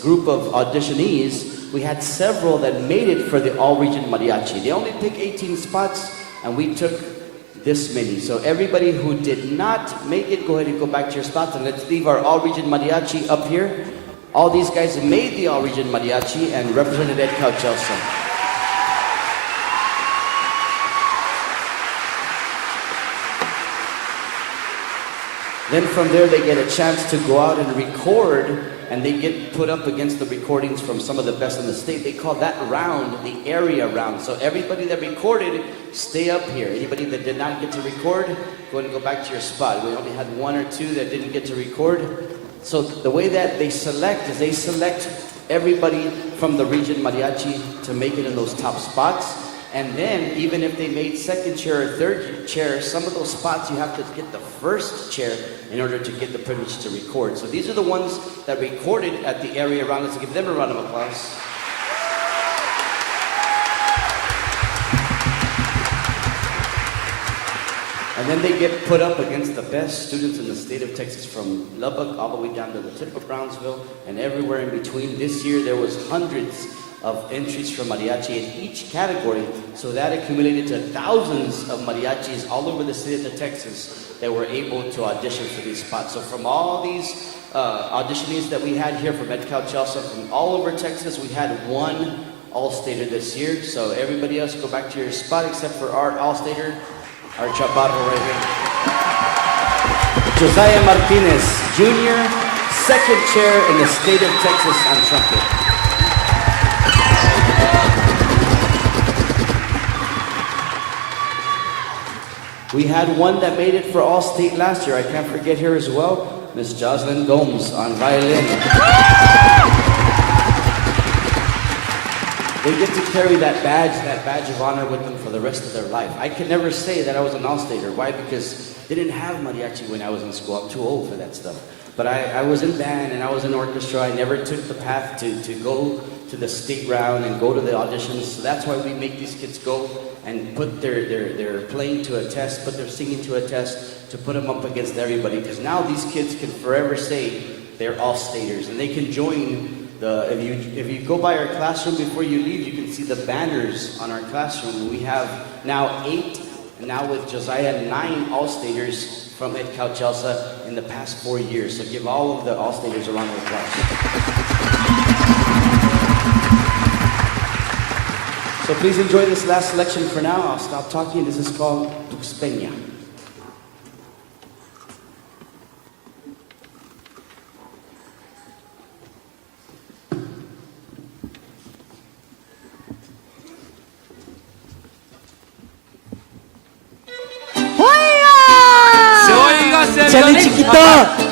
this group of auditionees, we had several that made it for the all-region mariachi. They only pick 18 spots, and we took this many. So everybody who did not make it, go ahead and go back to your spots, and let's leave our all-region mariachi up here. All these guys made the all-region mariachi and represented Edcouch-Elsa. Then from there they get a chance to go out and record, and they get put up against the recordings from some of the best in the state. They call that round the area round. So everybody that recorded, stay up here. Anybody that did not get to record, go ahead and go back to your spot. We only had one or two that didn't get to record. So the way that they select is they select everybody from the region mariachi to make it in those top spots. And then, even if they made second chair or third chair, some of those spots you have to get the first chair in order to get the privilege to record. So these are the ones that recorded at the area around. Let's give them a round of applause. And then they get put up against the best students in the state of Texas, from Lubbock all the way down to the tip of Brownsville and everywhere in between. This year there was hundreds of entries from mariachi in each category, so that accumulated to thousands of mariachis all over the state of Texas that were able to audition for these spots. So from all these auditionees that we had here from Edcouch-Elsa, from all over Texas, we had one All-Stater this year. So everybody else go back to your spot except for our All-Stater, our chaparro right here. Josiah Martinez, Jr., second chair in the state of Texas on trumpet. We had one that made it for All-State last year. I can't forget her as well, Miss Jocelyn Gomes on violin. They get to carry that badge of honor with them for the rest of their life. I could never say that I was an All-Stater. Why? Because they didn't have mariachi when I was in school. I'm too old for that stuff. But I was in band and I was in orchestra. I never took the path to go to the state round and go to the auditions. So that's why we make these kids go and put their playing to a test, put their singing to a test, to put them up against everybody. Because now these kids can forever say they're All-Staters, and they can join if you go by our classroom before you leave, you can see the banners on our classroom. We have now 8, and now with Josiah, 9 All-Staters from Edcouch-Elsa in the past 4 years. So give all of the All-Staters a round of applause. So please enjoy this last selection for now. I'll stop talking. This is called Tuxpeña. ¡Chale, chiquito!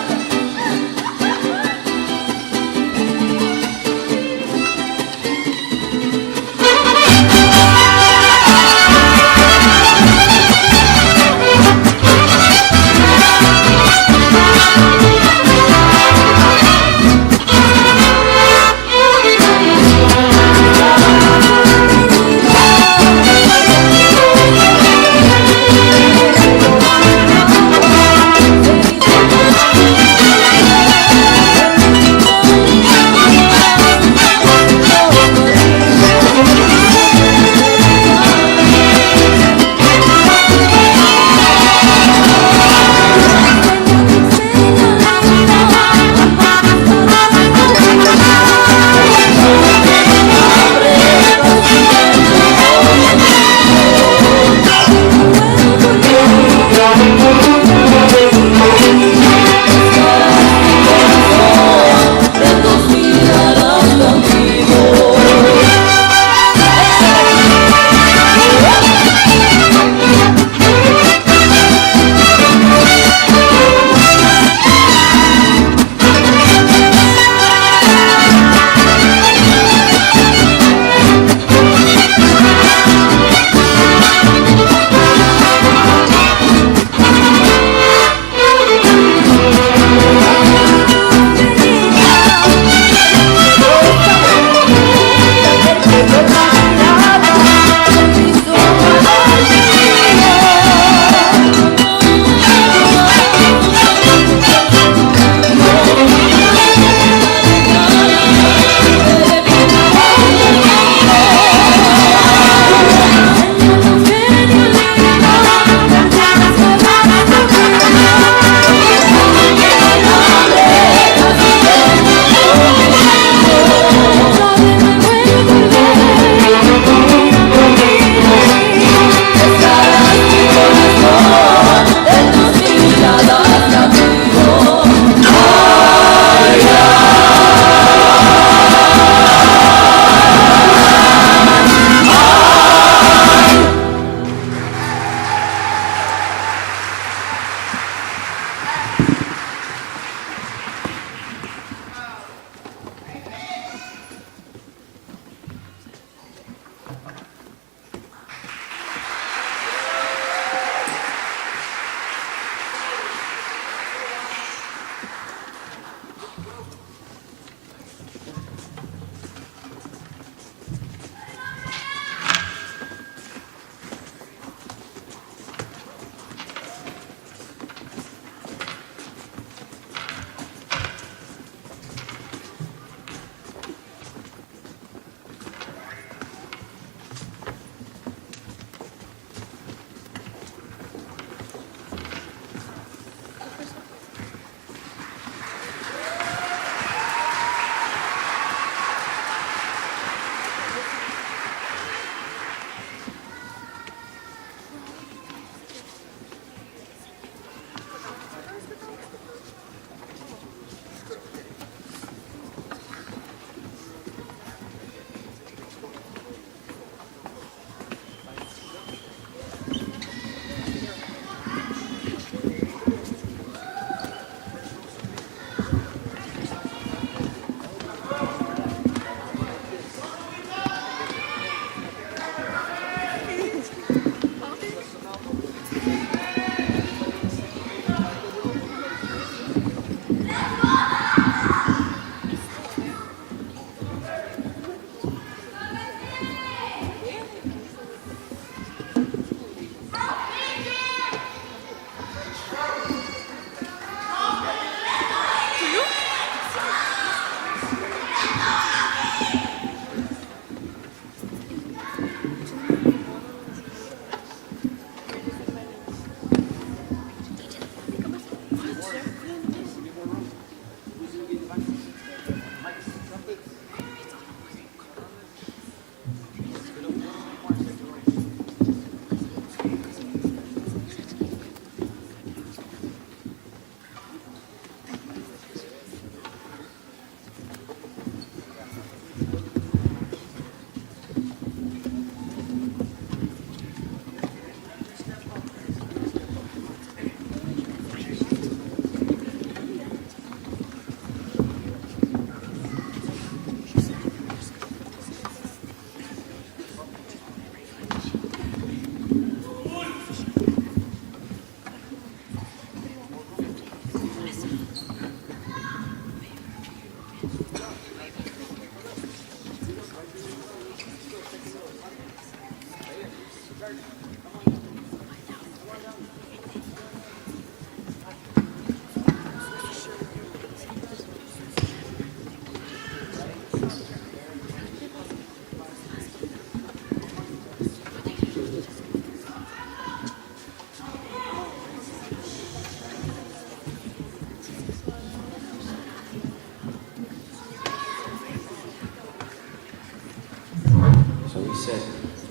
said,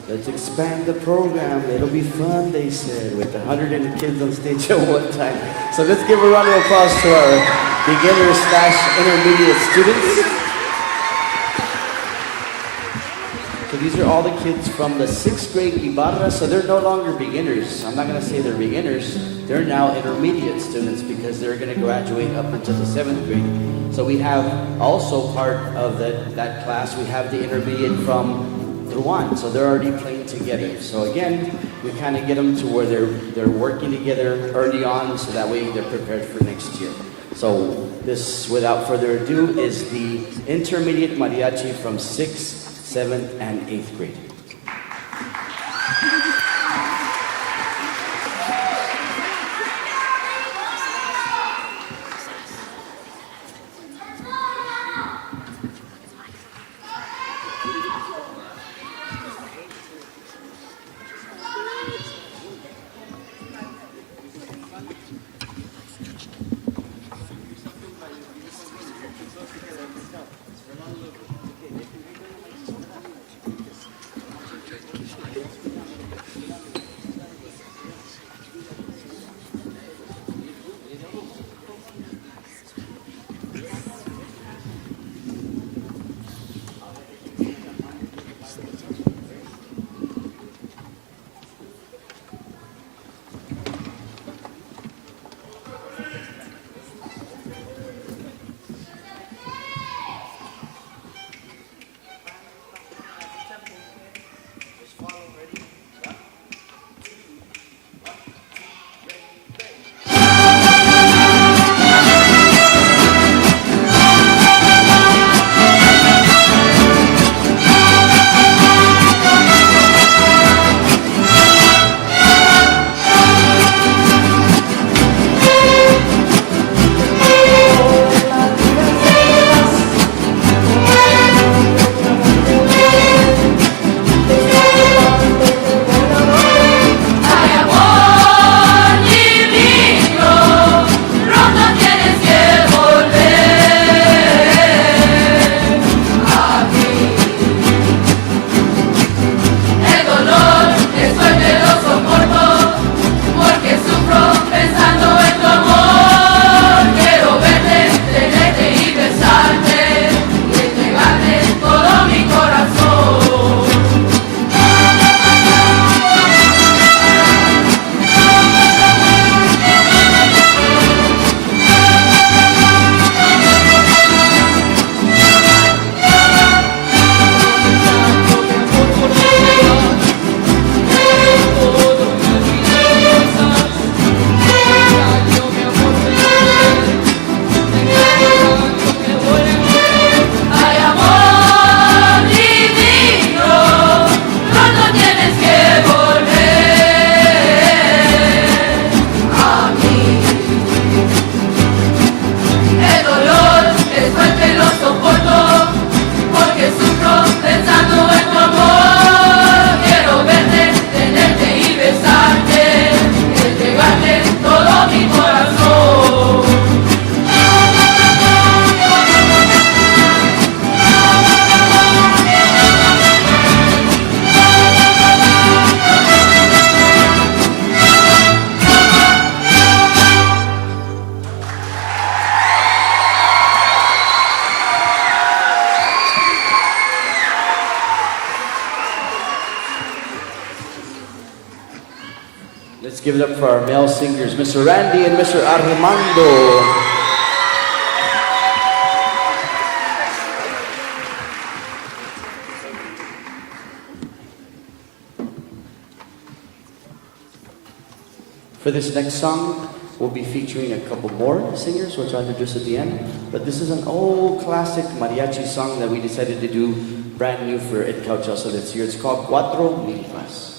let's expand the program. It'll be fun, they said, with 100 kids on stage at one time. So let's give a round of applause to our beginner/intermediate students. So these are all the kids from the 6th grade Ibarra, so they're no longer beginners. I'm not going to say they're beginners. They're now intermediate students because they're going to graduate up into the 7th grade. So we have also part of that class, we have the intermediate from Ruan, so they're already playing together. So again, we kind of get them to where they're working together early on, so that way they're prepared for next year. So this, without further ado, is the intermediate mariachi from 6th, 7th, and 8th grade. Let's give it up for our male singers, Mr. Randy and Mr. Armando. For this next song, we'll be featuring a couple more singers, which I'll introduce at the end. But this is an old classic mariachi song that we decided to do brand new for Edcouch-Elsa this year. It's called Cuatro Milpas.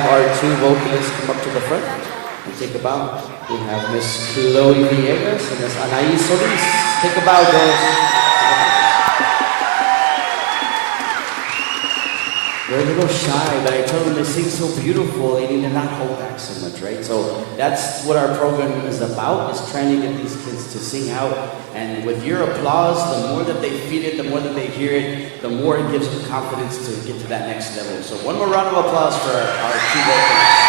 have our two vocalists come up to the front and take a bow. We have Miss Chloe Villegas and Miss Anais Solis. Take a bow, girls. They're a little shy, but I told them they sing so beautiful, they need to not hold back so much, right? So that's what our program is about, is trying to get these kids to sing out. And with your applause, the more that they feel it, the more that they hear it, the more it gives them confidence to get to that next level. So one more round of applause for our two vocalists.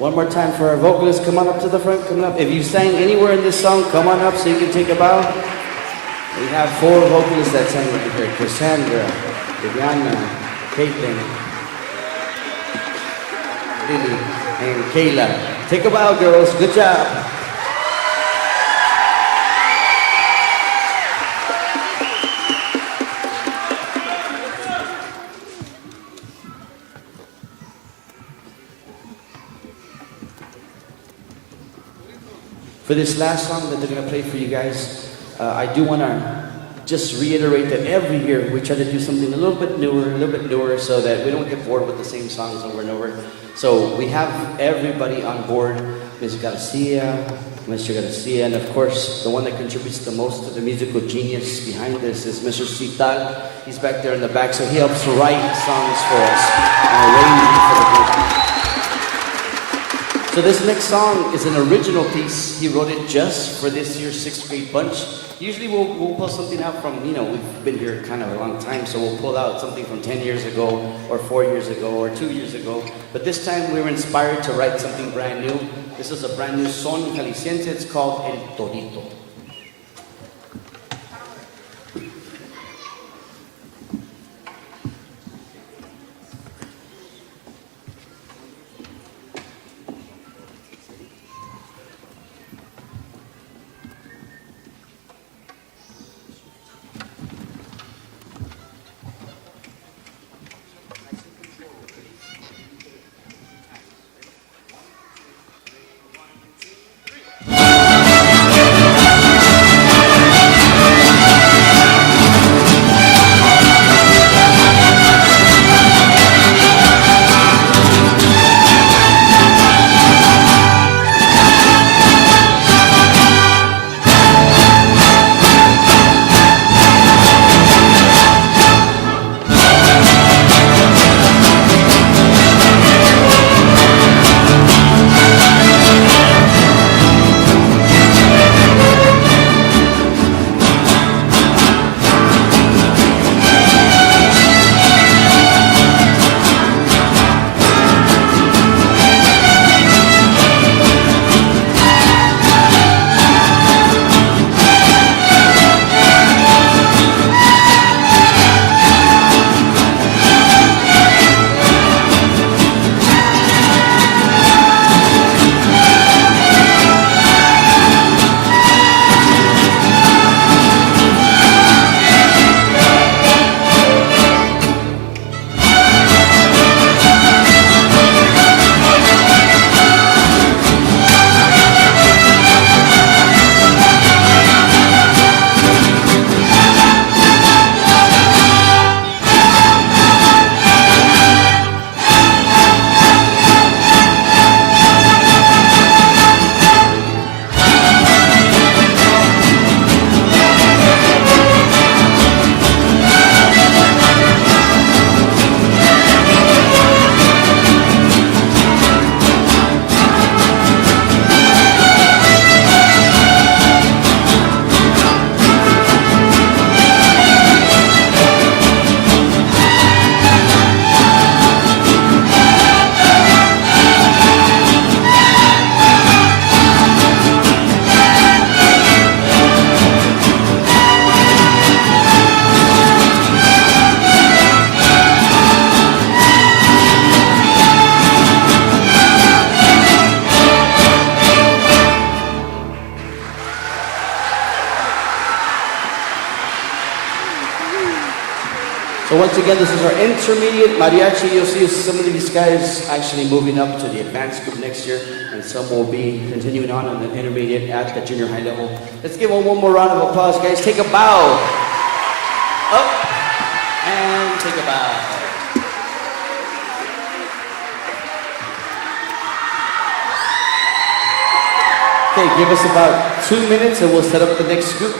One more time for our vocalists. Come on up to the front. Come on up. If you sang anywhere in this song, come on up so you can take a bow. We have 4 vocalists that sang right here. Cassandra, Viviana, Caitlin, Lily, and Kayla. Take a bow, girls. Good job. For this last song that they're going to play for you guys, I do want to just reiterate that every year we try to do something a little bit newer, so that we don't get bored with the same songs over and over. So we have everybody on board, Ms. Garcia, Mr. Garcia, and of course, the one that contributes the most to the musical genius behind this is Mr. Cital. He's back there in the back, so he helps write songs for us and arrange them for the group. So this next song is an original piece. He wrote it just for this year's 6th grade bunch. Usually we'll pull something out from, we've been here kind of a long time, so we'll pull out something from 10 years ago, or 4 years ago, or 2 years ago. But this time we were inspired to write something brand new. This is a brand new son jalisciense. It's called El Torito. So once again, this is our intermediate mariachi. You'll see some of these guys actually moving up to the advanced group next year, and some will be continuing on in the intermediate at the junior high level. Let's give them one more round of applause, guys. Take a bow. Up and take a bow. Okay, give us about 2 minutes and we'll set up the next group.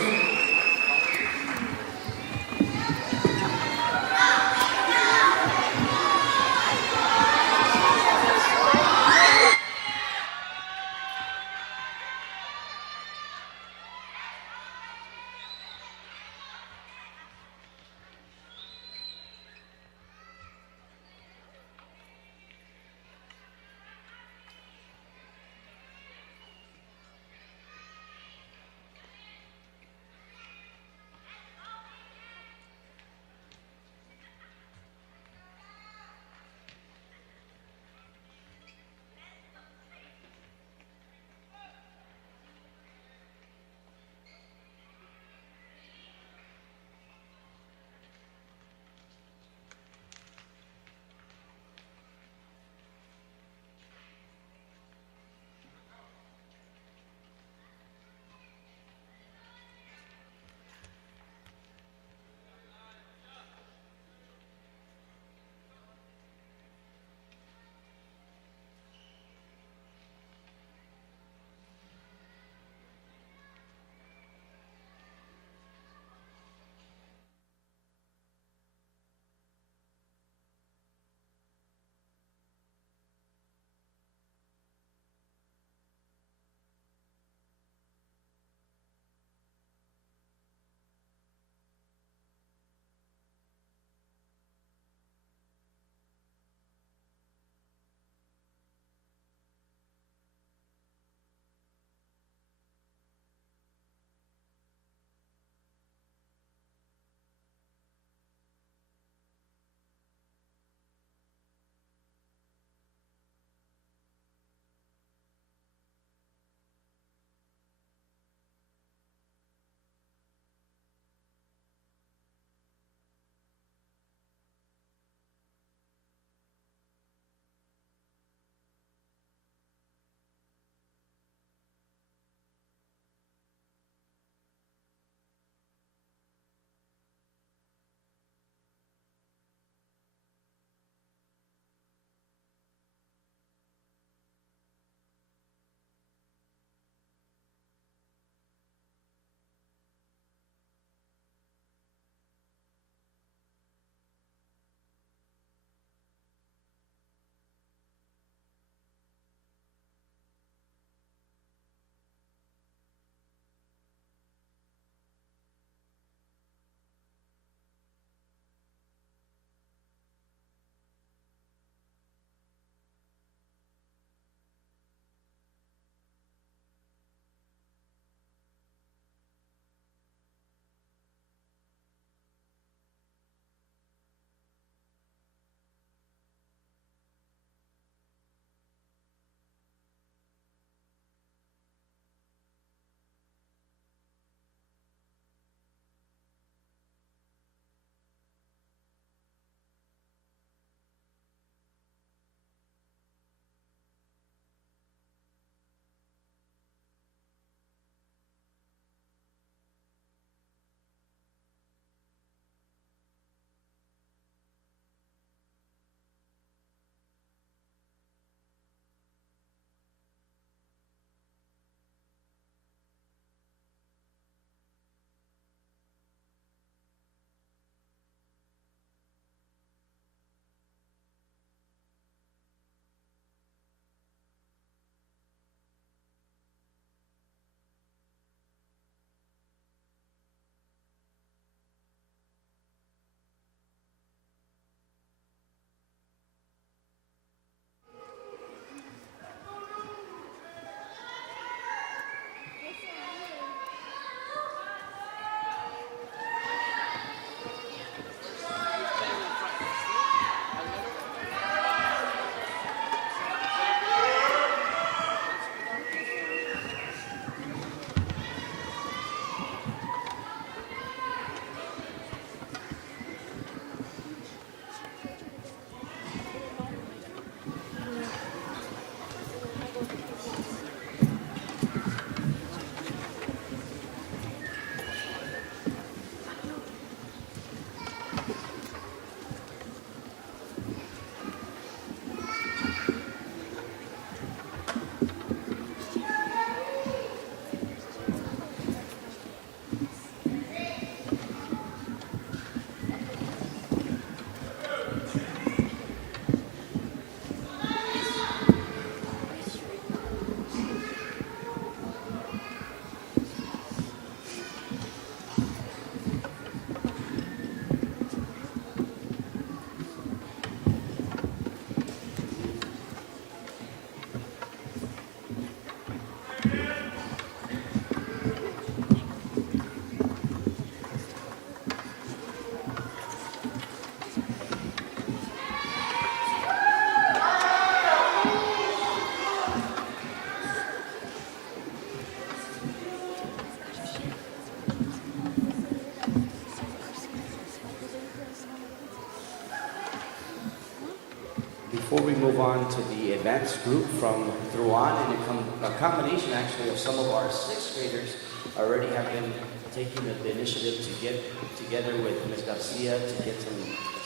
Before we move on to the advanced group from Truan, and a combination actually of some of our sixth graders already have been taking the initiative to get together with Ms. Garcia to get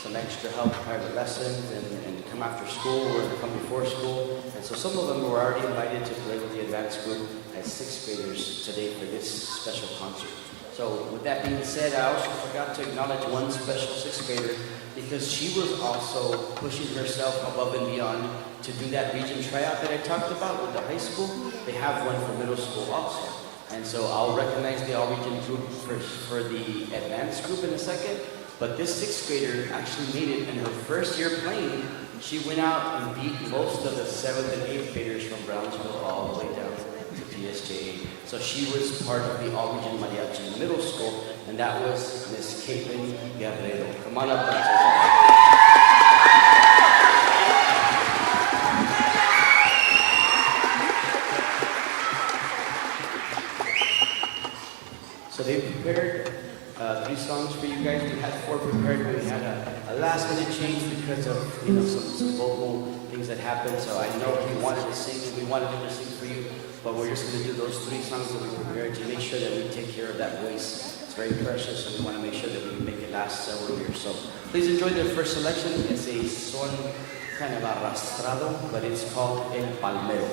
some extra help, private lessons, and come after school or come before school. And so some of them were already invited to play with the advanced group as sixth graders today for this special concert. So with that being said, I also forgot to acknowledge one special sixth grader because she was also pushing herself above and beyond to do that region tryout that I talked about with the high school. They have one for middle school also. And so I'll recognize the all-region group for the advanced group in a second. But this sixth grader actually made it in her first year playing. She went out and beat most of the seventh and eighth graders from Brownsville all the way down to PSJA. So she was part of the all-region Mariachi middle school, and that was Miss Caitlin Guerrero. Come on up. So they prepared 3 songs for you guys. We had 4 prepared, but we had a last-minute change because of some vocal things that happened. So I know he wanted to sing, and we wanted him to sing for you. But we're just going to do those 3 songs that we prepared to make sure that we take care of that voice. It's very precious, and we want to make sure that we make it last several years. So please enjoy their first selection. It's a son kind of arrastrado, but it's called El Palmero.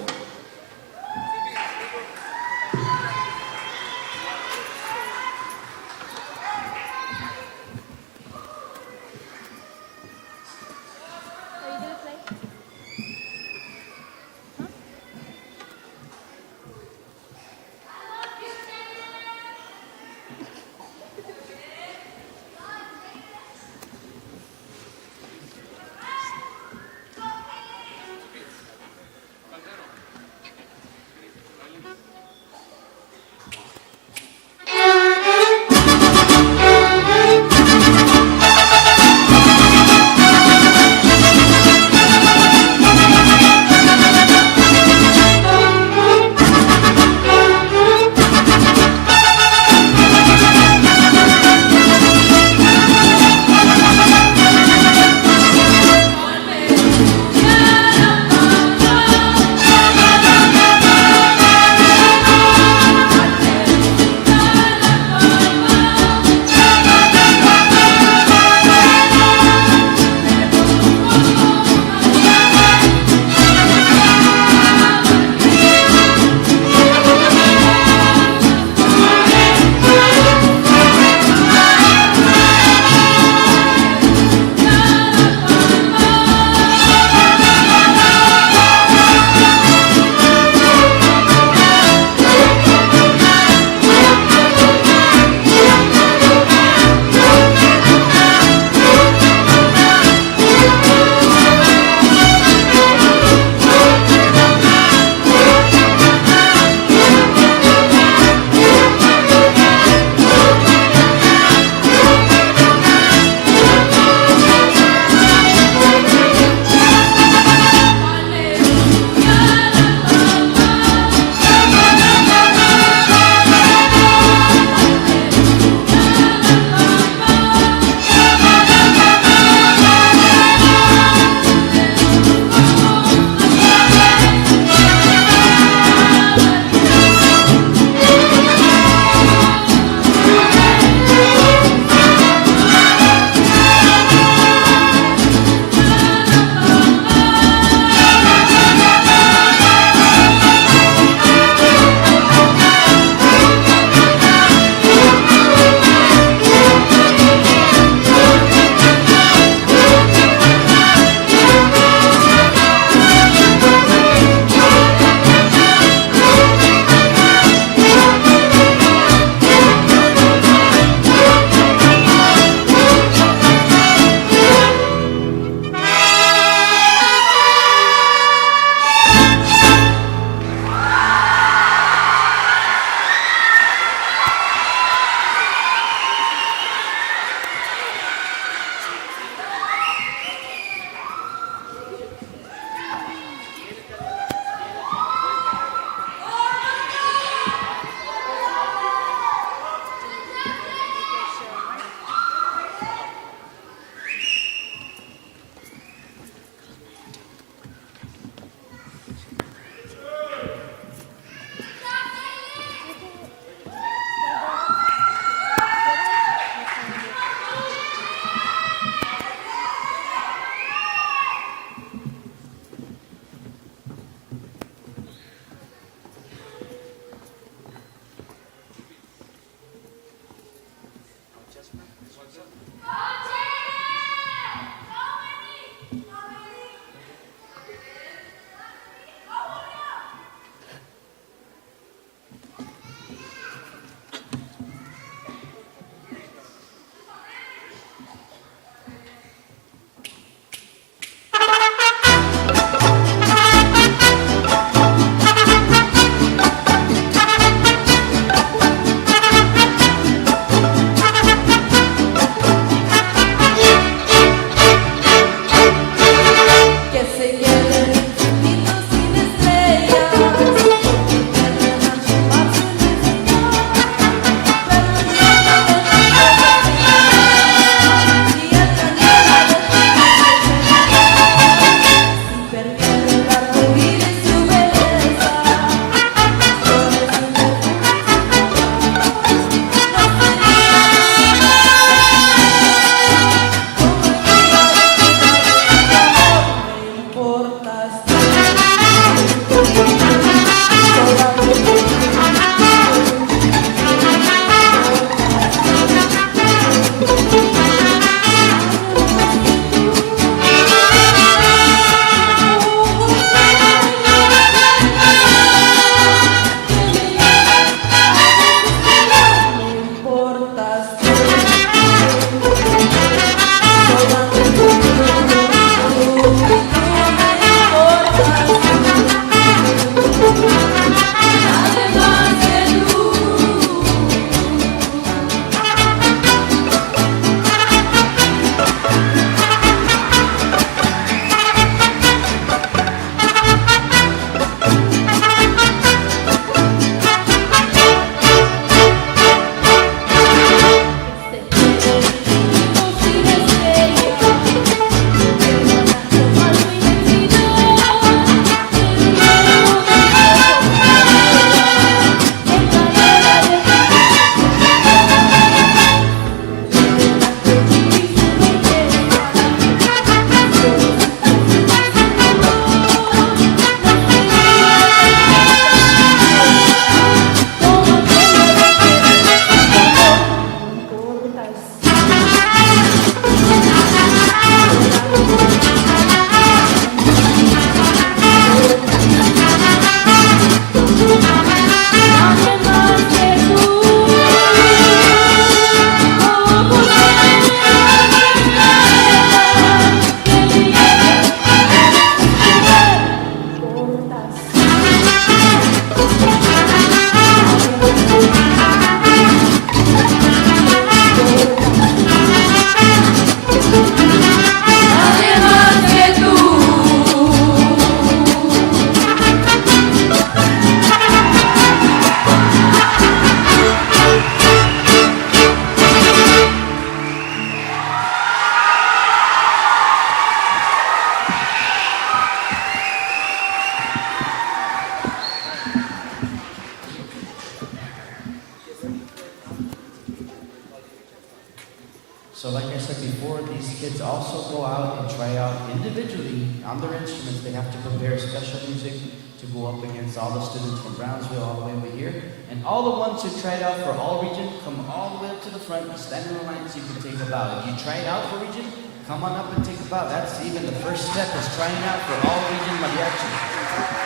kids also go out and try out individually on their instruments. They have to prepare special music to go up against all the students from Brownsville all the way over here. And all the ones who tried out for all region, come all the way up to the front, stand in the line so you can take a bow. If you tried out for region, come on up and take a bow. That's even the first step, is trying out for all region mariachi.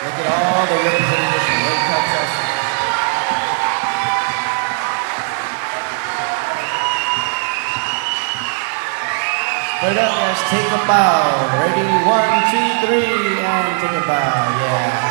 Look at all the representatives from Edcouch-Elsa. Spread up, guys. Take a bow. Ready? 1, 2, 3, and take a bow. Yeah.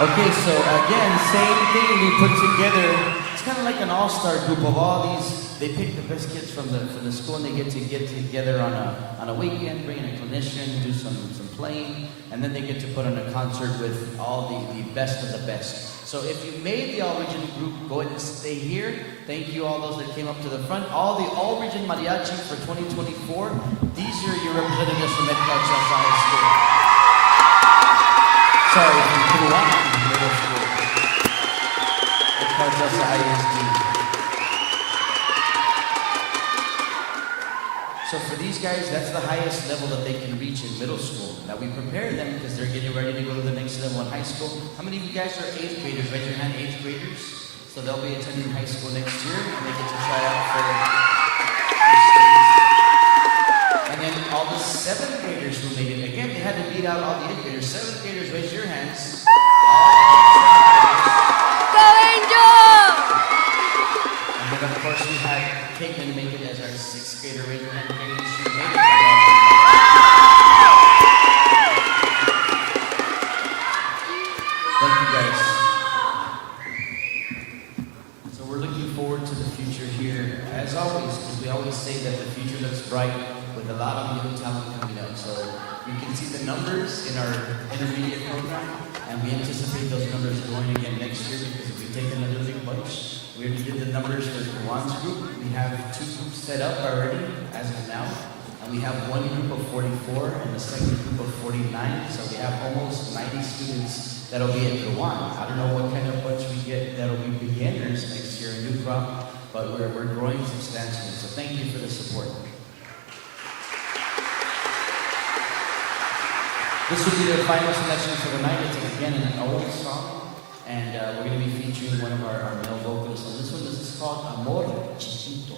Okay, so again, same thing we put together. It's kind of like an all-star group of all these. They pick the best kids from the school, and they get together on a weekend, bring in a clinician, do some playing, and then they get to put on a concert with all the best of the best. So if you made the all-region group, go ahead and stay here. Thank you all those that came up to the front. All the all-region mariachi for 2024. These are your representatives from Edcouch-Elsa High School. Sorry, from Kuruan Middle School. Edcouch-Elsa ISD. So for these guys, that's the highest level that they can reach in middle school. Now we prepare them because they're getting ready to go to the next level in high school. How many of you guys are 8th graders? Raise your hand, 8th graders. So they'll be attending high school next year, and they get to try out for and then all the 7th graders who made it. Again, they had to beat out all the 8th graders. 7th graders, raise your hands. Go Angel! And then of course we had Caitlin make it as our 6th grader. Raise your hand, Caitlin. She made it. Thank you guys. So we're looking forward to the future here. As always, because we always say that the future looks bright with a lot of young talent coming up. So you can see the numbers in our intermediate program, and we anticipate those numbers growing again next year, because if we take another big bunch, we already did the numbers for Juan's group. We have 2 groups set up already as of now, and we have 1 group of 44 and the second group of 49. So we have almost 90 students that'll be at Juan. I don't know what kind of bunch we get that'll be beginners next year, a new crop, but we're growing substantially. So thank you for the support. This will be the final selection for the night. It's again an old song, and we're going to be featuring one of our male vocalists on this one. This is called Amor Chiquito.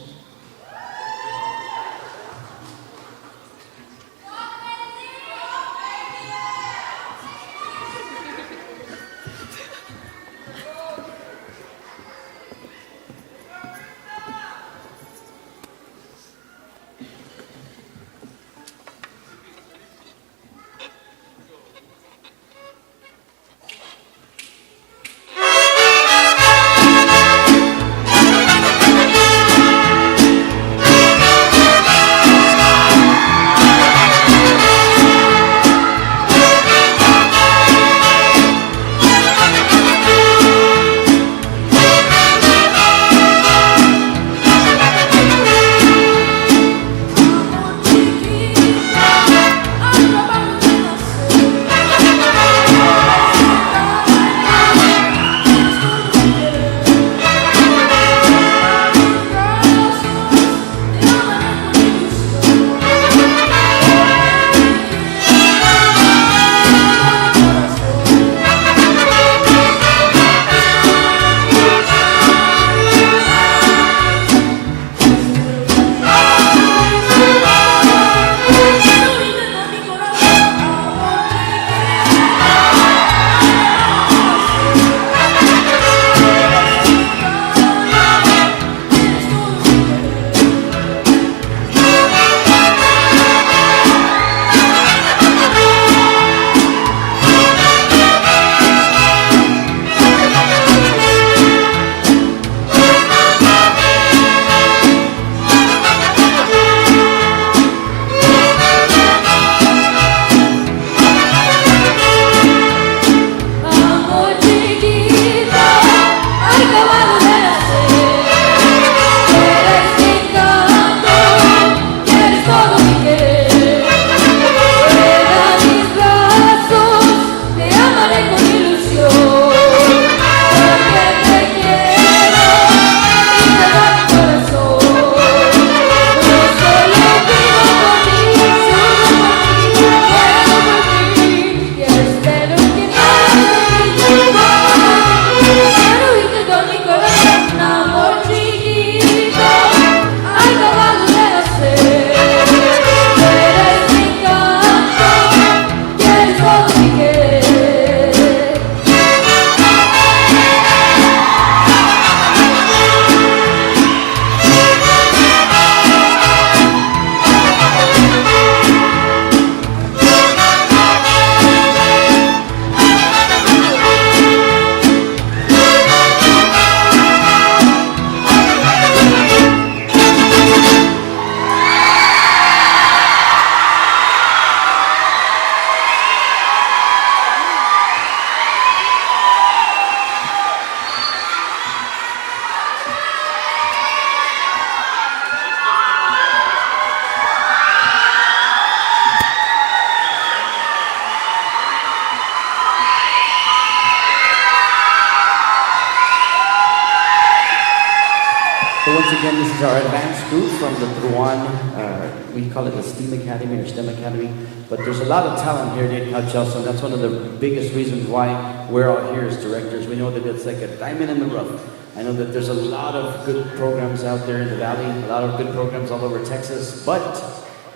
So once again, this is our advanced group from the Truan, we call it the STEAM Academy or STEM Academy, but there's a lot of talent here at Edcouch-Elsa, and that's one of the biggest reasons why we're all here as directors. We know that it's like a diamond in the rough. I know that there's a lot of good programs out there in the Valley, a lot of good programs all over Texas, but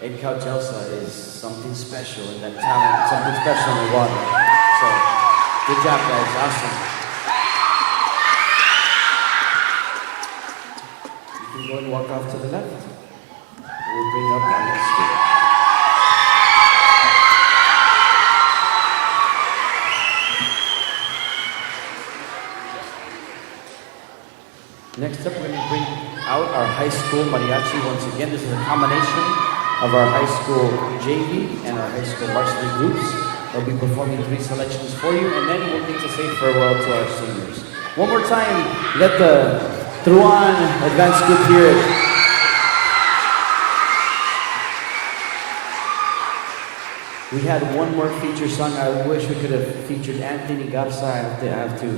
Edcouch-Elsa is something special in that talent, something special in the water. So, good job guys, awesome. You can go and walk off to the left. We'll bring up our next group. Next up, we're going to bring out our high school mariachi. Once again, this is a combination of our high school JV and our high school varsity groups. They'll be performing 3 selections for you, and then we'll get to say farewell to our seniors. One more time, let the Truan advanced group hear it. We had one more feature song. I wish we could have featured Anthony Garza. I have to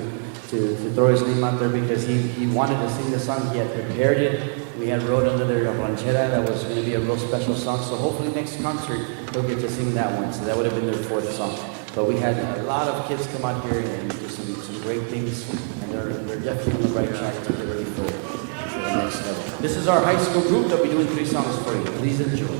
throw his name out there because he wanted to sing the song. He had prepared it. We had wrote under there a ranchera that was going to be a real special song. So hopefully next concert they'll get to sing that one. So that would have been their 4th song. But we had a lot of kids come out here and do some great things, and they're definitely on the right track to get ready for the next level. This is our high school group. They'll be doing 3 songs for you. Please enjoy.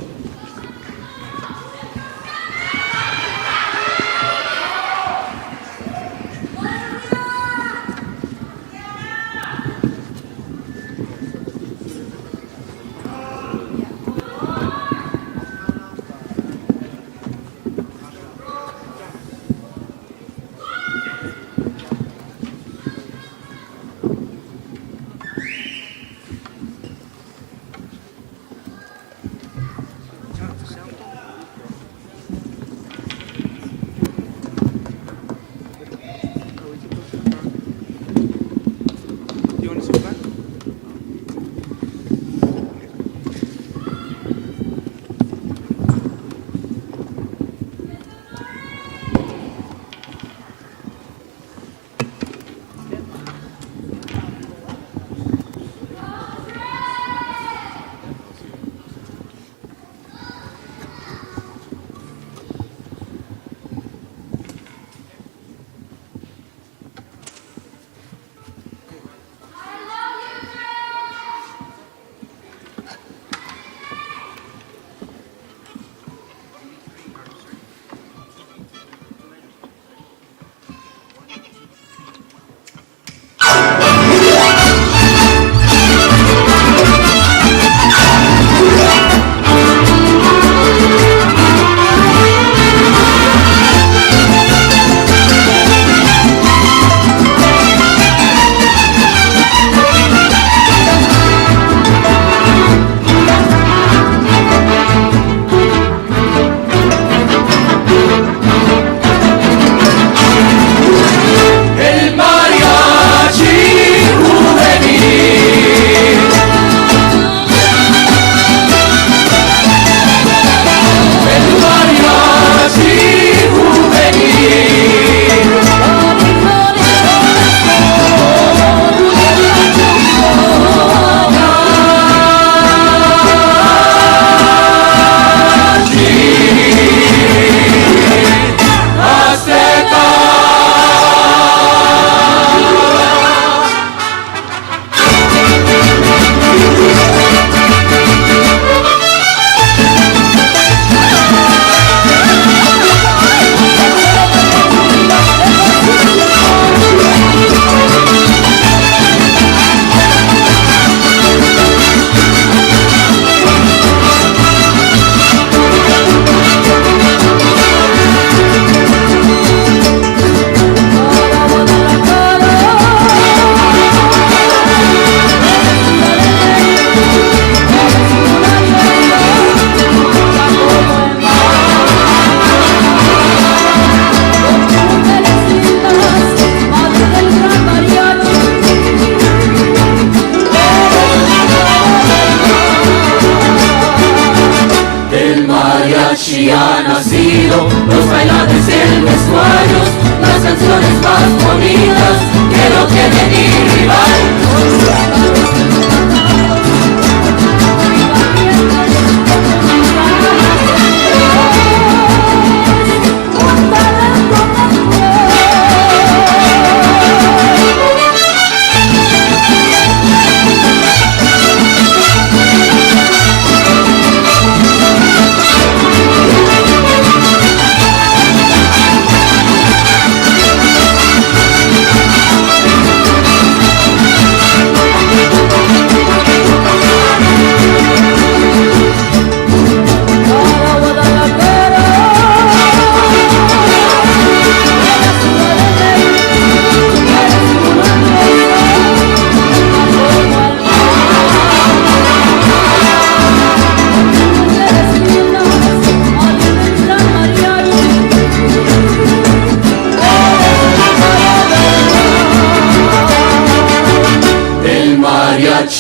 Mariachi ha nacido, los bailables en vestuarios, las canciones más bonitas que no tienen ni rival.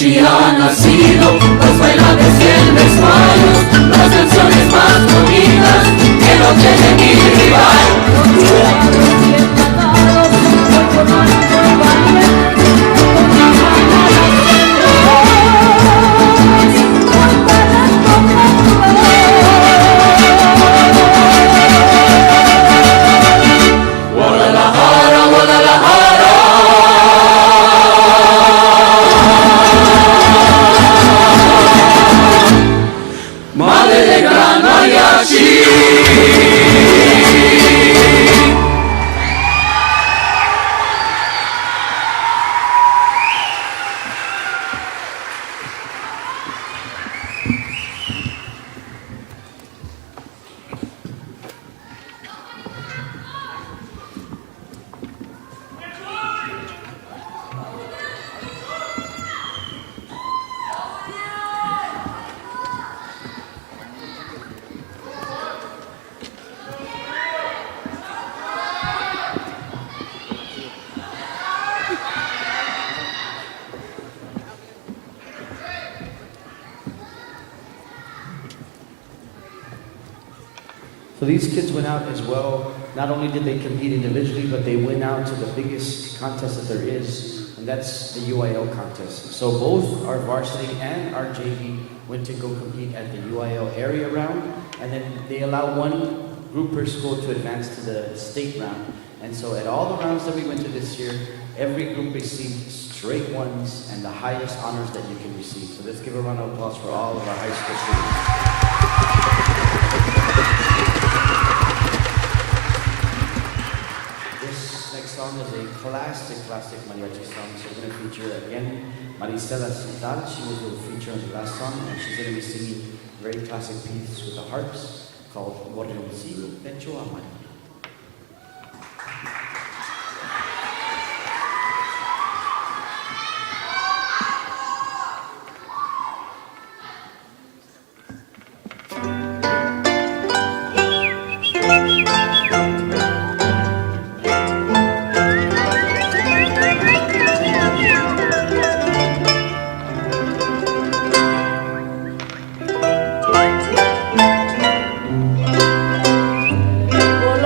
mariachi ha nacido, los bailables y el vestuario, las canciones más bonitas que no tiene ni rival. Madre de gran mariachi. So these kids went out as well. Not only did they compete individually, but they went out to the biggest contest that there is, and that's the UIL contest. So both our varsity and our JV went to go compete at the UIL area round, and then they allow one group per school to advance to the state round. And so at all the rounds that we went to this year, every group received straight ones and the highest honors that you can receive. So let's give a round of applause for all of our high school students. This next song is a classic mariachi song. So we're going to feature again Maricela Cital. She will feature on the last song, and she's going to be singing a very classic piece with the harps called Morreoncillo Pecho Amarillo. Por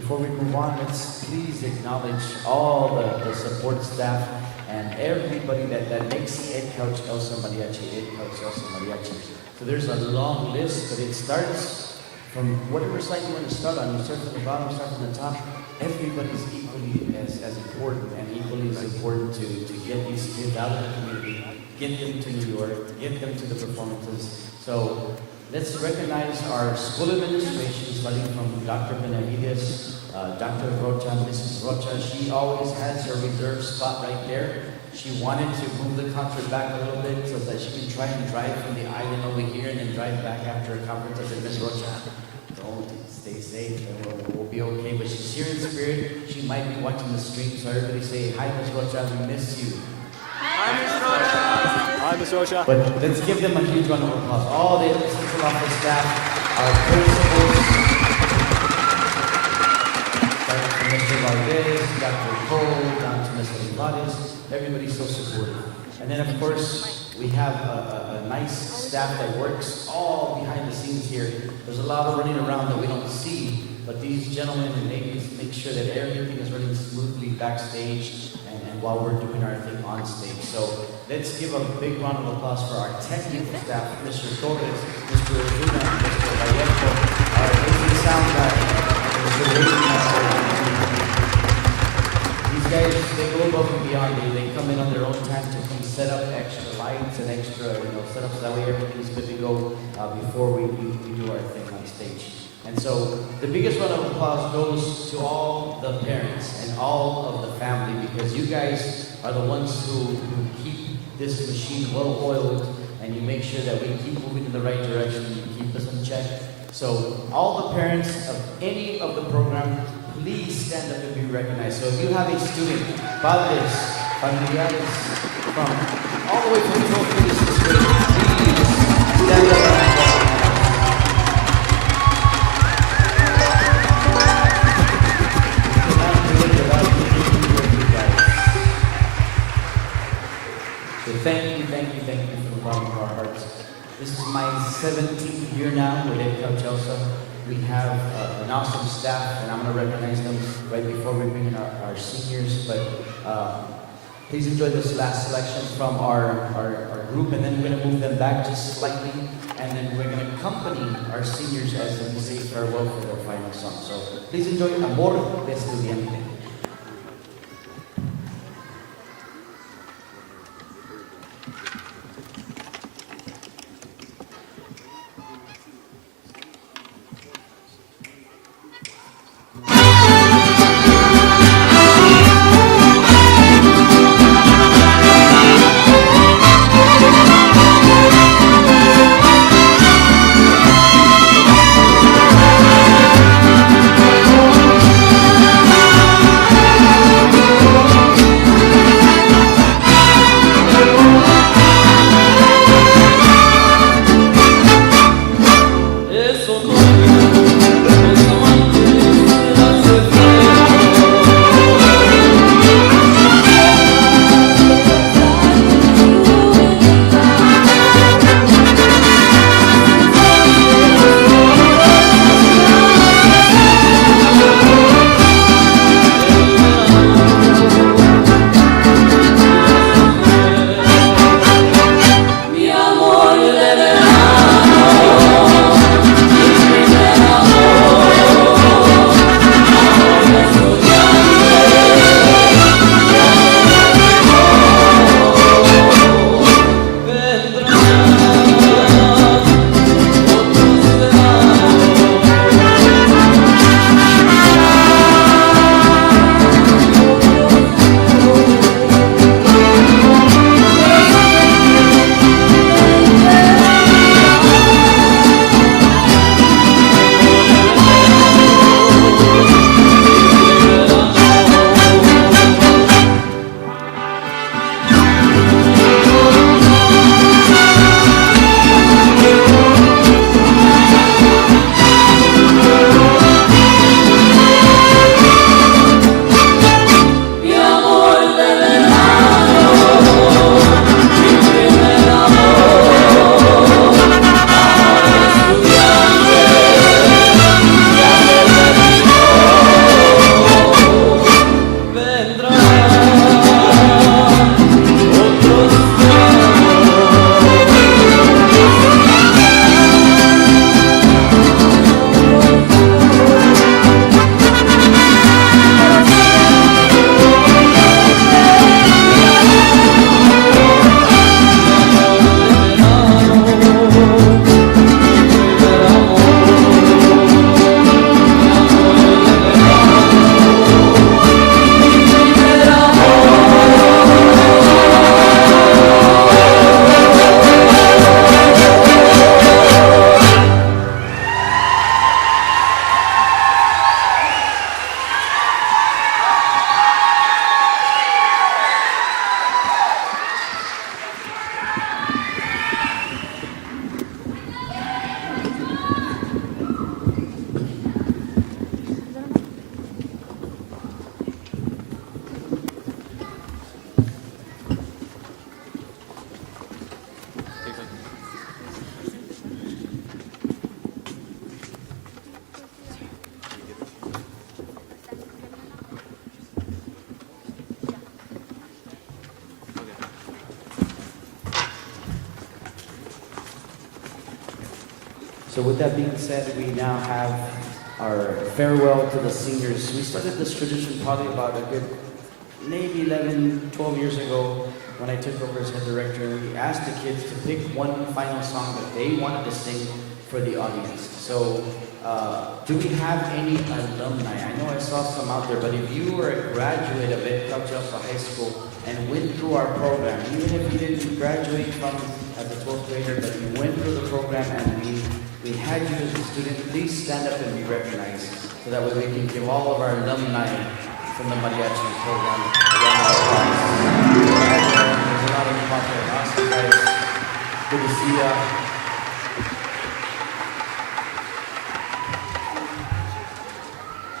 before we move on, let's please acknowledge all the support staff and everybody that makes Edcouch-Elsa Mariachi, Edcouch-Elsa Mariachi. So there's a long list, but it starts from whatever side you want to start on. You start from the bottom, start from the top. Everybody's equally as important, and equally as important to get these kids out of the community, get them to New York, get them to the performances. So let's recognize our school administration, starting from Dr. Benavides, Dr. Rocha, Mrs. Rocha. She always has her reserved spot right there. She wanted to move the concert back a little bit so that she can try and drive from the island over here and then drive back after a conference. I said, Miss Rocha, don't, stay safe, and we'll be okay. But she's here in spirit. She might be watching the stream, so everybody say, hi, Miss Rocha, we miss you. Hi, Miss Rocha. But let's give them a huge round of applause. All the central office staff, our principals, starting from Mr. Valdez, Dr. Cole, down to Ms. Olivares, everybody's so supportive. And then, of course, we have a nice staff that works all behind the scenes here. There's a lot of running around that we don't see, but these gentlemen and ladies make sure that everything is running smoothly backstage and while we're doing our thing on stage. So let's give a big round of applause for our technical staff, Mr. Torres, Mr. Luna, Mr. Vallejo, our amazing sound guy, Mr. Wayne. These guys, they go above and beyond. They come in on their own time to set up extra lights and extra, setups. That way everything's good to go before we do our thing on stage. And so the biggest round of applause goes to all the parents and all of the family, because you guys are the ones who keep this machine well oiled, and you make sure that we keep moving in the right direction, you keep us in check. So all the parents of any of the program, please stand up and be recognized. So if you have a student, padres, familiares, from all the way from 12th grade to 6th grade, please stand up and be recognized. So thank you from the bottom of our hearts. This is my 17th year now with Edcouch-Elsa. We have an awesome staff, and I'm going to recognize them right before we bring in our seniors. But please enjoy this last selection from our group, and then we're going to move them back just slightly, and then we're going to accompany our seniors as they say farewell for their final song. So please enjoy Amor de Estudiante. So with that being said, we now have our farewell to the seniors. We started this tradition probably about a good maybe 11, 12 years ago when I took over as head director. We asked the kids to pick one final song that they wanted to sing for the audience. So do we have any alumni? I know I saw some out there, but if you were a graduate of Edcouch-Elsa High School and went through our program, even if you didn't graduate from as a 12th grader, but you went through the program and we had you as a student, please stand up and be recognized so that way we can give all of our alumni from the Mariachi program a round of applause. There's a lot of them out there. Awesome, guys. Good to see ya.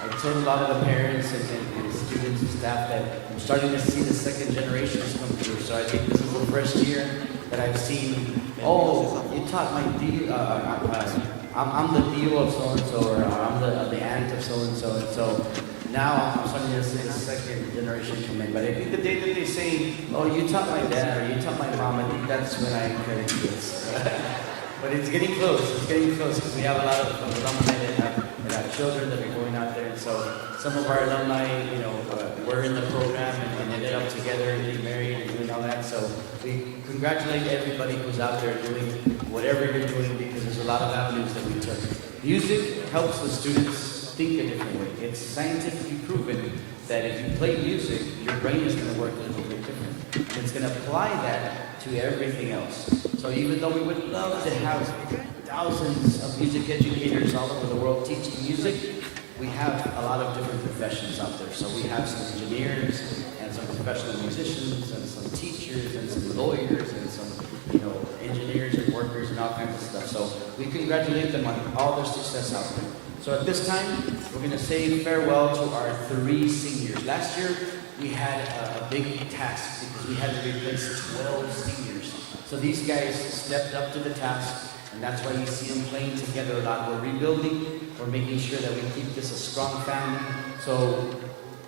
I told a lot of the parents and students and staff that I'm starting to see the second generations come through. So I think this is the first year that I've seen, oh, you taught my deal, I'm the deal of so-and-so, or I'm the aunt of so-and-so, and so now I'm starting to see the second generation come in. But I think the day that they say, oh, you taught my dad, or you taught my mom, I think that's when I credit kids. But it's getting close, because we have a lot of alumni that have children that are going out there, and so some of our alumni, were in the program and ended up together and getting married and doing all that. So we congratulate everybody who's out there doing whatever you're doing, because there's a lot of avenues that we took. Music helps the students think a different way. It's scientifically proven that if you play music, your brain is going to work a little bit different. It's going to apply that to everything else. So even though we would love to have thousands of music educators all over the world teaching music, we have a lot of different professions out there. So we have some engineers and some professional musicians and some teachers and some lawyers and some, engineers and workers and all kinds of stuff. So we congratulate them on all their success out there. So at this time, we're going to say farewell to our 3 seniors. Last year, we had a big task because we had to replace 12 seniors. So these guys stepped up to the task. And that's why you see them playing together a lot. We're rebuilding. We're making sure that we keep this a strong family. So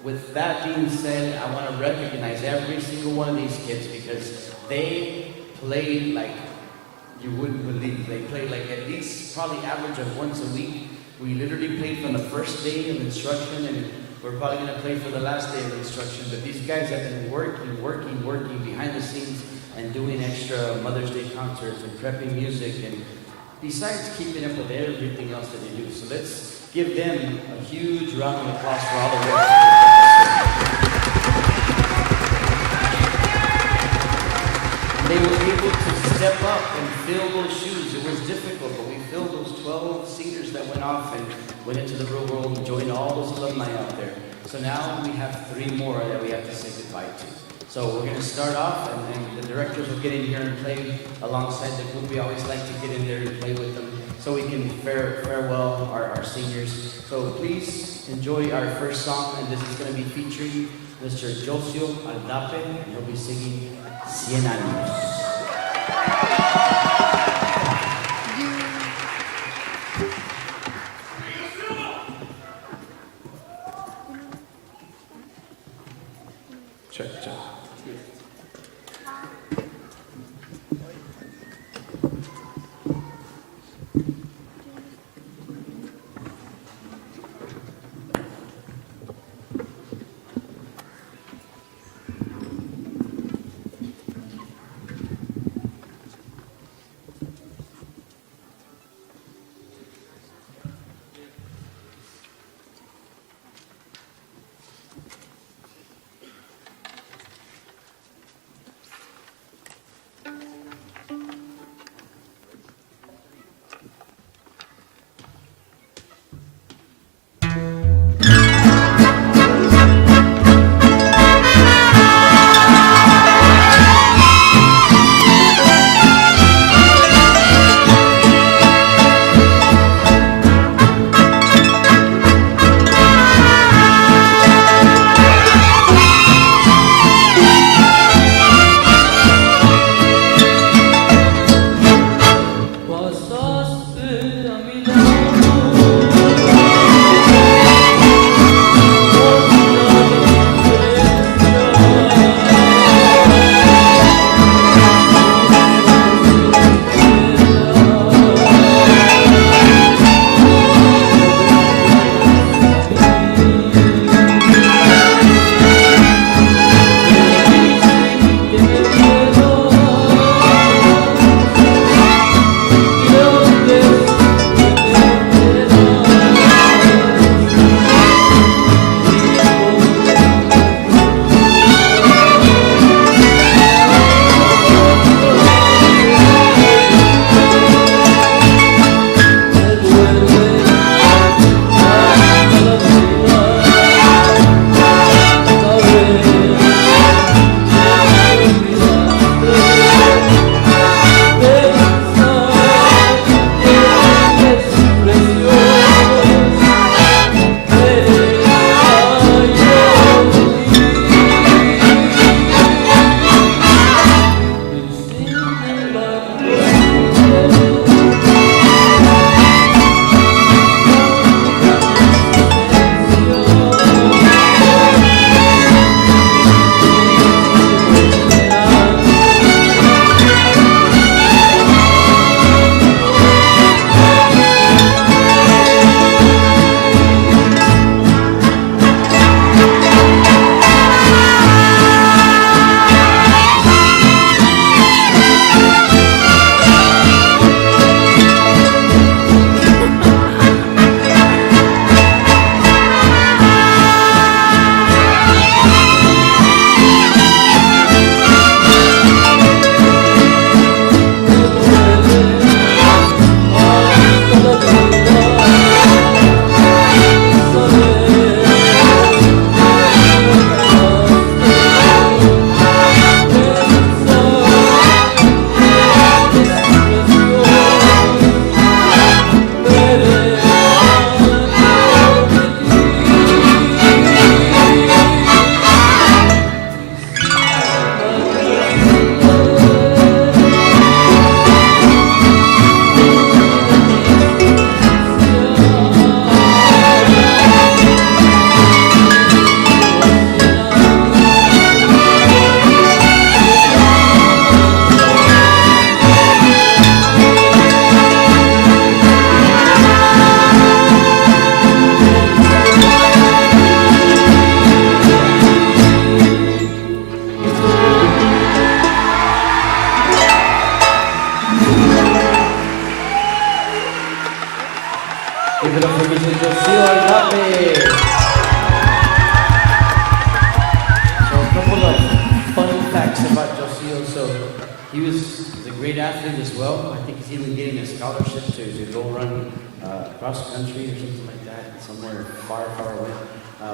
with that being said, I want to recognize every single one of these kids because they played like you wouldn't believe. They played like at least probably average of once a week. We literally played from the first day of instruction, and we're probably going to play for the last day of instruction. But these guys have been working behind the scenes and doing extra Mother's Day concerts and prepping music, and besides keeping up with everything else that they do. So let's give them a huge round of applause for all the work. They were able to step up and fill those shoes. It was difficult, but we filled those 12 seniors that went off and went into the real world and joined all those alumni out there. So now we have 3 more that we have to say goodbye to. So we're going to start off, and the directors will get in here and play alongside the group. We always like to get in there and play with them so we can farewell our seniors. So please enjoy our first song, and this is going to be featuring Mr. Josio Aldape, and he'll be singing Cien Años. Check. great athlete as well. I think he's even getting a scholarship to go run cross country or something like that, somewhere far, far away.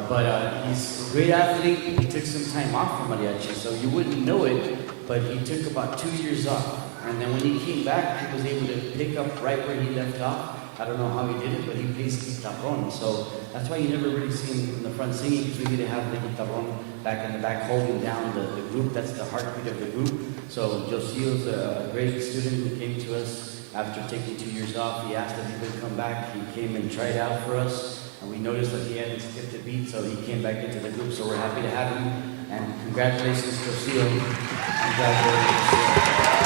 But he's a great athlete. He took some time off from mariachi, so you wouldn't know it, but he took about 2 years off. And then when he came back, he was able to pick up right where he left off. I don't know how he did it, but he plays guitarrón. So that's why you never really see him in the front singing, because we need to have the guitarón back in the back holding down the group. That's the heartbeat of the group. So Josio's a great student who came to us after taking 2 years off. He asked if he could come back. He came and tried out for us. And we noticed that he hadn't skipped a beat, so he came back into the group. So we're happy to have him. And congratulations, Josio. Congratulations.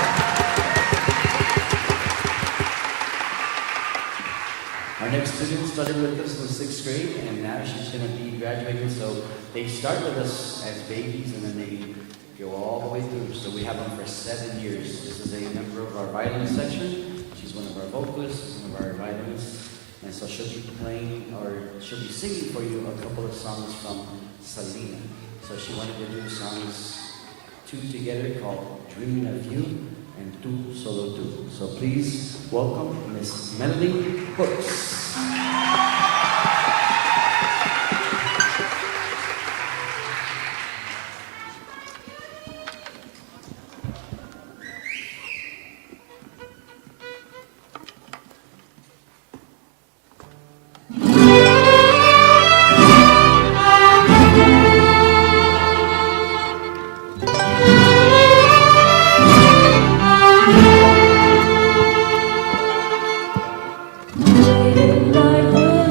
Our next student started with us in the 6th grade, and now she's going to be graduating. So they start with us as babies, and then they go all the way through. So we have them for 7 years. This is a member of our violin section. She's one of our vocalists, one of our violinists. And so she'll be playing, or she'll be singing for you a couple of songs from Selena. So she wanted to do songs 2 together called Dreaming of You and Tu Solo Tu. So please welcome Miss Melanie Hooks. Like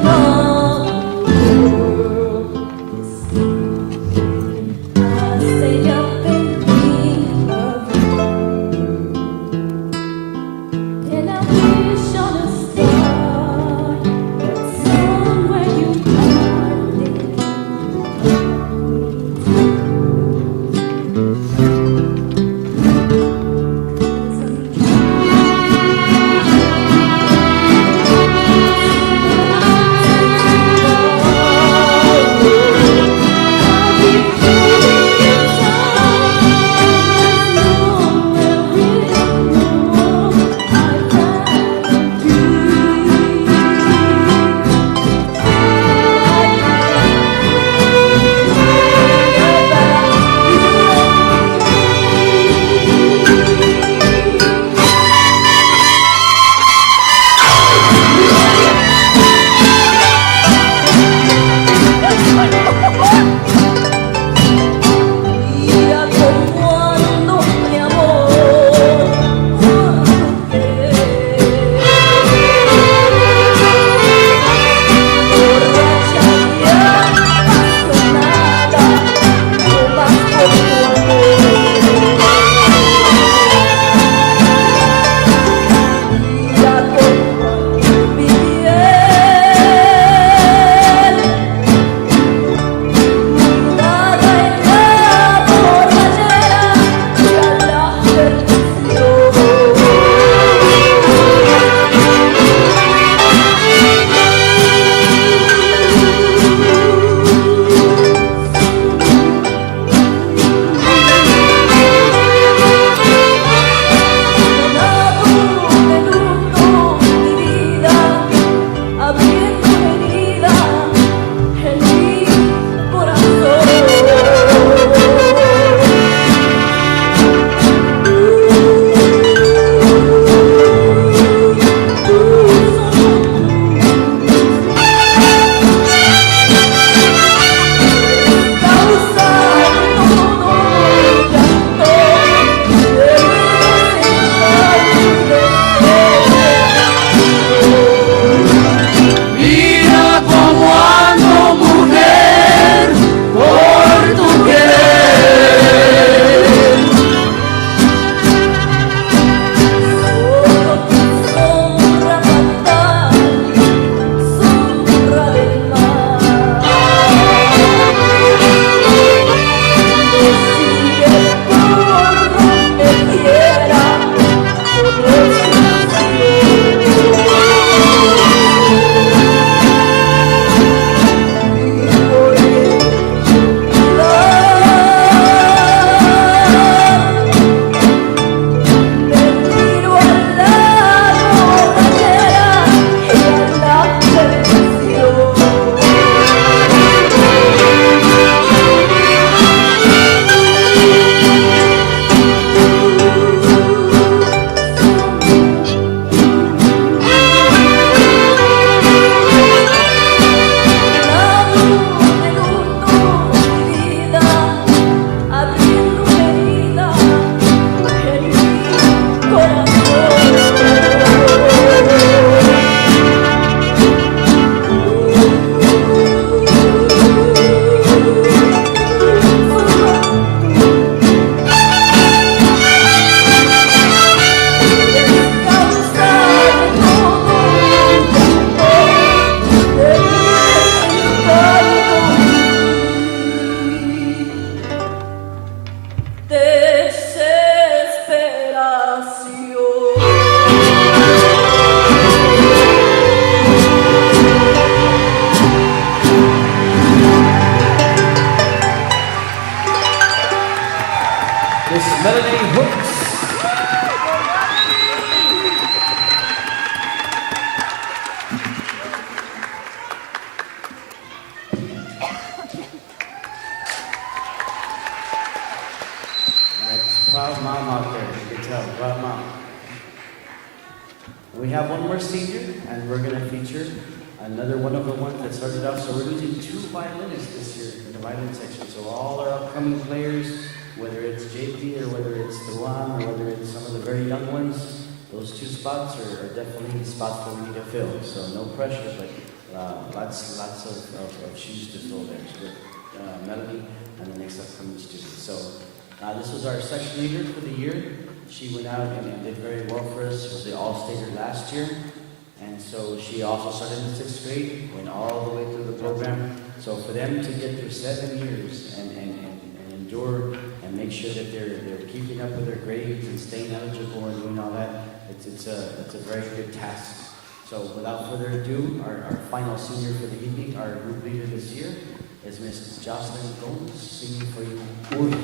Miss Melanie Hooks. That's proud mom out there, you can tell, proud mom. We have one more senior, and we're going to feature another one of the ones that started off. So we're losing 2 violinists this year in the violin section. So all our upcoming players, whether it's JP or whether it's Duan or whether it's some of the very young ones, those 2 spots are definitely spots that we need to fill. So no pressure, but lots of shoes to fill there. So Melody and the next upcoming student. So this was our section leader for the year. She went out and did very well for us. Was the all-stater last year. And so she also started in the 6th grade, went all the way through the program. So for them to get through 7 years and endure and make sure that they're keeping up with their grades and staying eligible and doing all that, it's a very good task. So without further ado, our final senior for the evening, our group leader this year, is Miss Jocelyn Gomes, singing for you, Urge.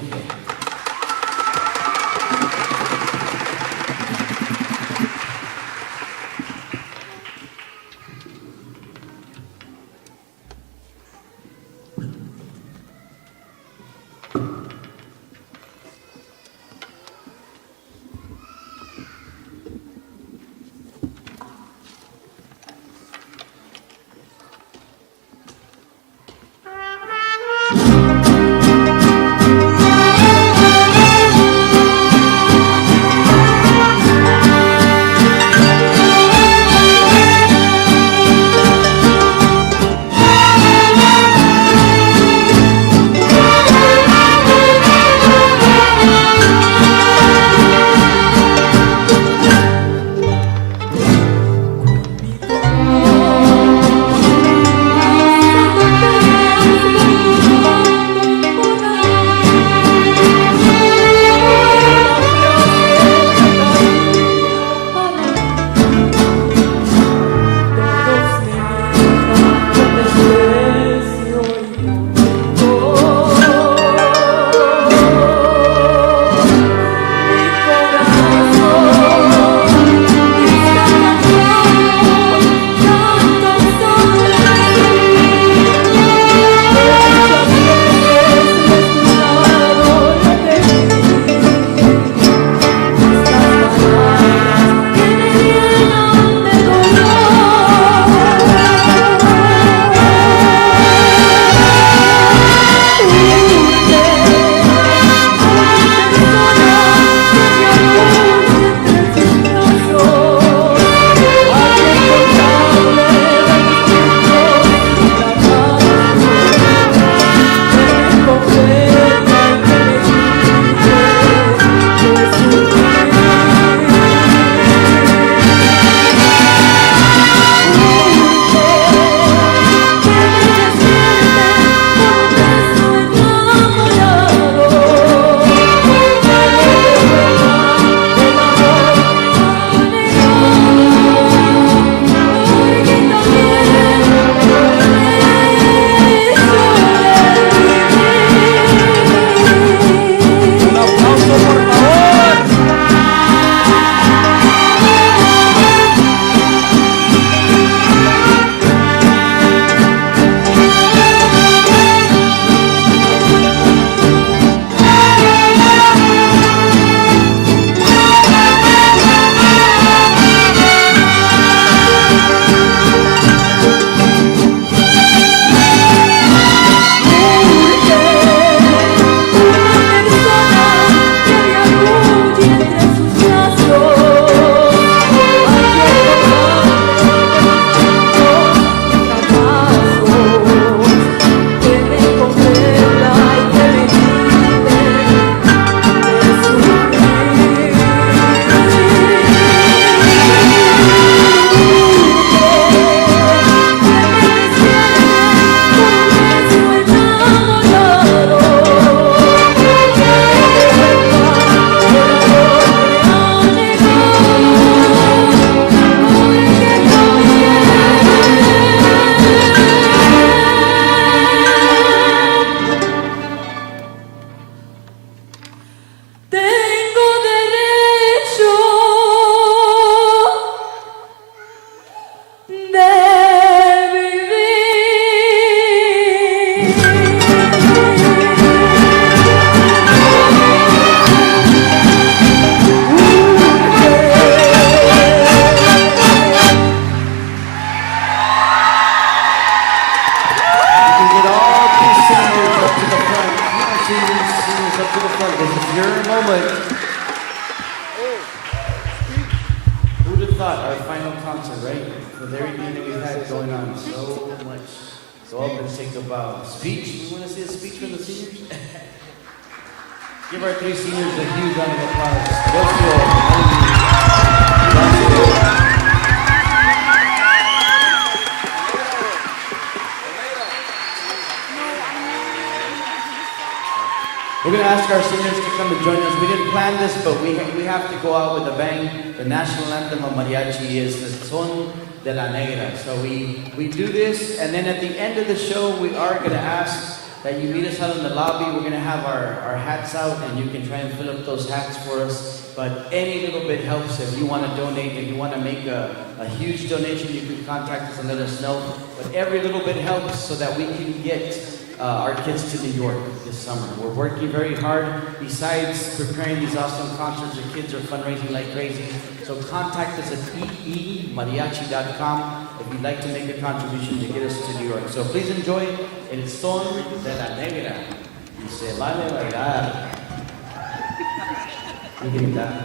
your moment. Who would have thought our final concert, right? With everything that we've had going on, so much. Go up and take a bow. Speech? You want to see a speech from the seniors? Give our 3 seniors a huge round of applause. We're going to ask our seniors to come and join us. We didn't plan this, but we have to go out with a bang. The national anthem of Mariachi is the Son de la Negra. So we do this, and then at the end of the show, we are going to ask that you meet us out in the lobby. We're going to have our hats out, and you can try and fill up those hats for us. But any little bit helps. If you want to donate, if you want to make a huge donation, you can contact us and let us know. But every little bit helps so that we can get our kids to New York this summer. We're working very hard. Besides preparing these awesome concerts, the kids are fundraising like crazy. So contact us at eemariachi.com if you'd like to make a contribution to get us to New York. So please enjoy El Son de la Negra. Y se vale bailar. Y gritar.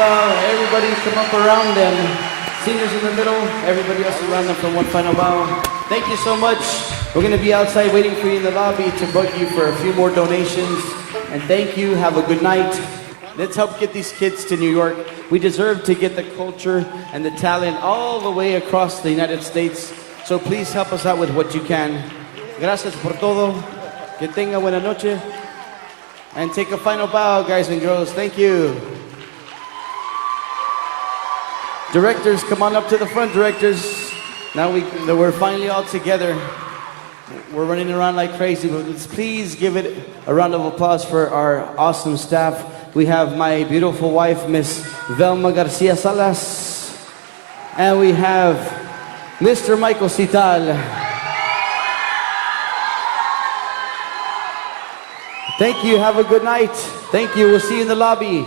Everybody come up around them. Seniors in the middle, everybody else around them for one final bow. Thank you so much. We're going to be outside waiting for you in the lobby to bug you for a few more donations. And thank you. Have a good night. Let's help get these kids to New York. We deserve to get the culture and the talent all the way across the United States. So please help us out with what you can. Gracias por todo. Que tenga buena noche. And take a final bow, guys and girls. Thank you. Directors, come on up to the front, directors. Now we're finally all together. We're running around like crazy, but let's please give it a round of applause for our awesome staff. We have my beautiful wife, Miss Velma Garcia Salas. And we have Mr. Michael Cital. Thank you. Have a good night. Thank you. We'll see you in the lobby.